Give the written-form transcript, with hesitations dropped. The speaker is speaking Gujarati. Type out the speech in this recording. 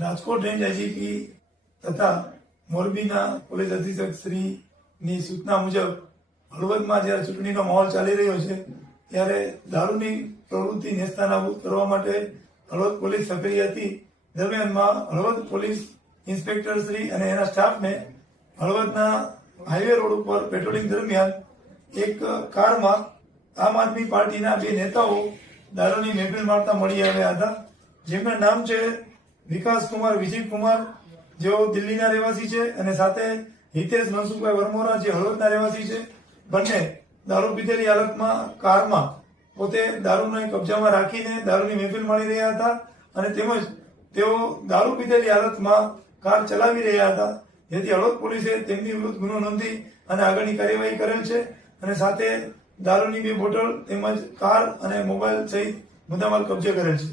રાજકોટ રેન્જ આઈજીપી તથા મોરબીના પોલીસ અધિક્ષક શ્રીની સૂચના મુજબ હળવદમાં જ્યારે ચૂંટણીનો માહોલ ચાલી રહ્યો છે ત્યારે દારૂની પ્રવૃત્તિ નેસ્તાનાબૂદ કરવા માટે હળવદ પોલીસ સક્રિય હતી. દરમિયાનમાં હળવદ પોલીસ ઇન્સ્પેક્ટર શ્રી અને એના સ્ટાફને હળવદના હાઈવે રોડ ઉપર પેટ્રોલિંગ દરમિયાન એક કારમાં આમ આદમી પાર્ટીના બે નેતાઓ દારૂની મહેફિલ મારતા મળી આવ્યા હતા, જેમના નામ છે વિકાસ કુમાર વિજયકુમાર, જેઓ દિલ્હીના રહેવાસી છે, અને સાથે હિતેશ મનસુખભાઈ વરમોરા, જે હળવદના રહેવાસી છે. બંને દારૂ પીધેલી હાલતમાં કારમાં પોતે દારૂને કબજામાં રાખીને દારૂની મહેફિલ માણી રહ્યા હતા, અને તેમજ તેઓ દારૂ પીધેલી હાલતમાં કાર ચલાવી રહ્યા હતા, જેથી હળવદ પોલીસે તેમની વિરુદ્ધ ગુનો નોંધી અને આગળની કાર્યવાહી કરેલ છે. અને સાથે દારૂની 2 બોટલ તેમજ કાર અને મોબાઈલ સહિત મુદ્દામાલ કબજે કરેલ છે.